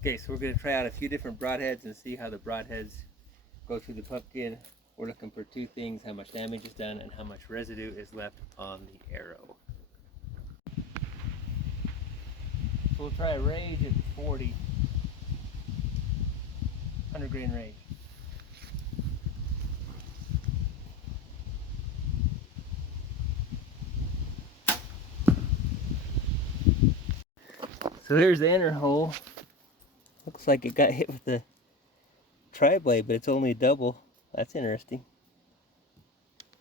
Okay, so we're going to try out a few different broadheads and see how the broadheads go through the pumpkin. We're looking for two things: how much damage is done and how much residue is left on the arrow. So we'll try a rage at 40, 100 grain rage. So here's the inner hole. Looks like it got hit with the tri-blade, but it's only a double. That's interesting.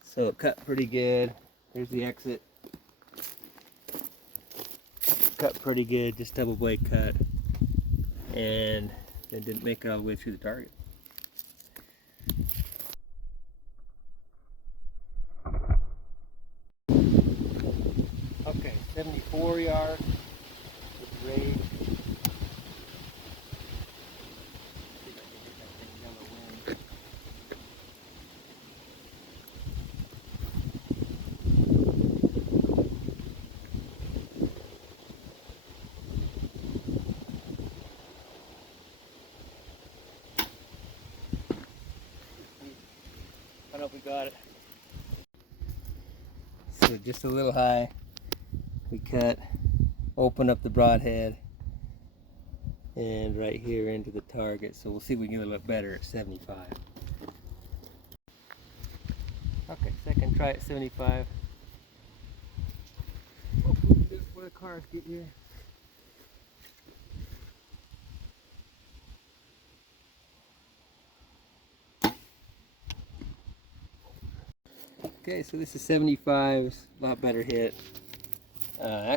So it cut pretty good. Here's the exit. Cut pretty good, just double blade cut. And it didn't make it all the way through the target. Okay, 74 yards with the rage. I don't know if we got it. So just a little high. We cut, open up the broadhead, and right here into the target. So we'll see if we can get a little better at 75. Okay, second try at 75. Hopefully before the cars get here. Okay, so this is 75, a lot better hit.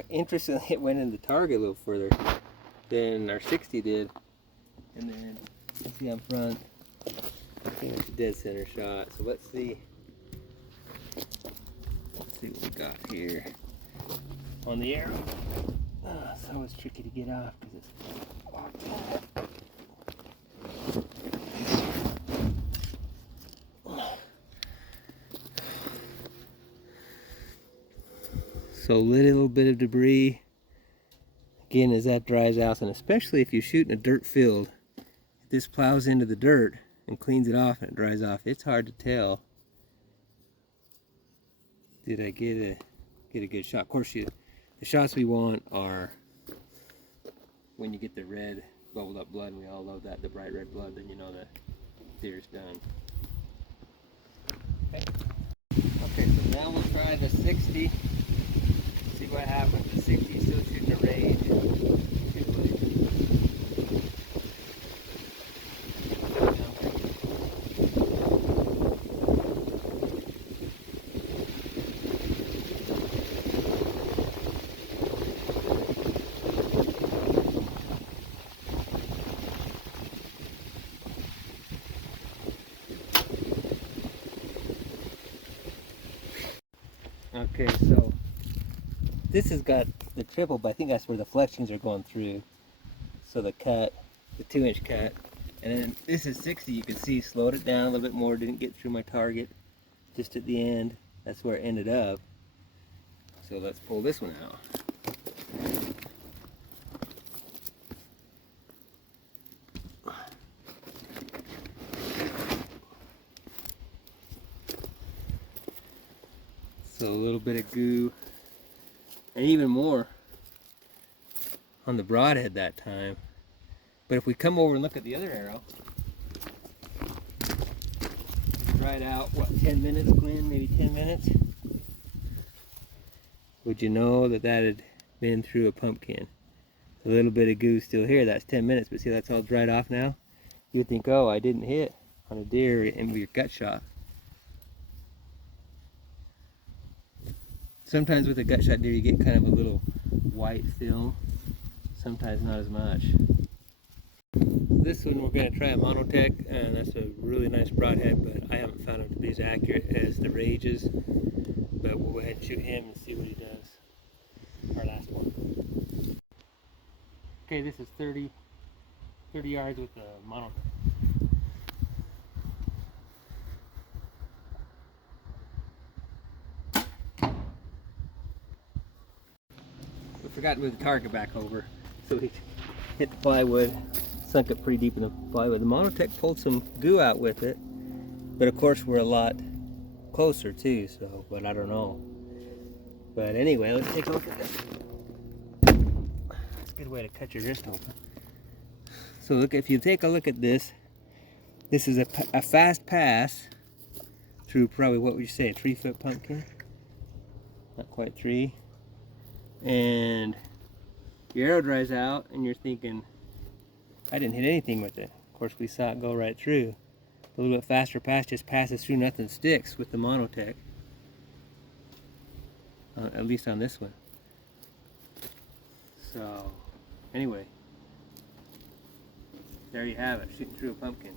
Interestingly, it went in the target a little further than our 60 did. And then, you see on front, I think it's a dead center shot. So let's see what we got here on the arrow. It's always tricky to get off because it's locked. So a little bit of debris, again, as that dries out, and especially if you shoot in a dirt field, if this plows into the dirt and cleans it off and it dries off, it's hard to tell, did I get a good shot. Of course, the shots we want are when you get the red bubbled up blood, and we all love that, the bright red blood, then you know the deer's done. Okay, so now we'll try the 60. See what happens. The 60 still shooting a rage. Okay, so this has got the triple, but I think that's where the fletchings are going through. So the cut, the 2-inch cut, and then this is 60. You can see slowed it down a little bit more. Didn't get through my target. Just at the end, that's where it ended up. So let's pull this one out. So a little bit of goo, and even more on the broadhead that time. But if we come over and look at the other arrow, dried out, what, 10 minutes, Glenn? Maybe 10 minutes? Would you know that that had been through a pumpkin? A little bit of goo still here, that's 10 minutes, but see that's all dried off now? You'd think, oh, I didn't hit on a deer in your gut shot. Sometimes with a gut shot deer you get kind of a little white film, sometimes not as much. This one we're going to try a Monotech, and that's a really nice broadhead, but I haven't found him to be as accurate as the Rages. But we'll go ahead and shoot him and see what he does. Our last one. Okay, this is 30 yards with the Monotech. We forgot to move the target back over, so we hit the plywood. sunk it pretty deep in the plywood. The Monotech pulled some goo out with it, but of course we're a lot closer too, so, but I don't know. But anyway, let's take a look at this. It's a good way to cut your wrist open. So look, if you take a look at this, this is a fast pass through probably, what would you say, a 3-foot pumpkin? Not quite 3. And your arrow dries out and you're thinking, I didn't hit anything with it. Of course we saw it go right through. A little bit faster pass just passes through, nothing sticks with the Monotech. At least on this one. So, anyway, there you have it, shooting through a pumpkin.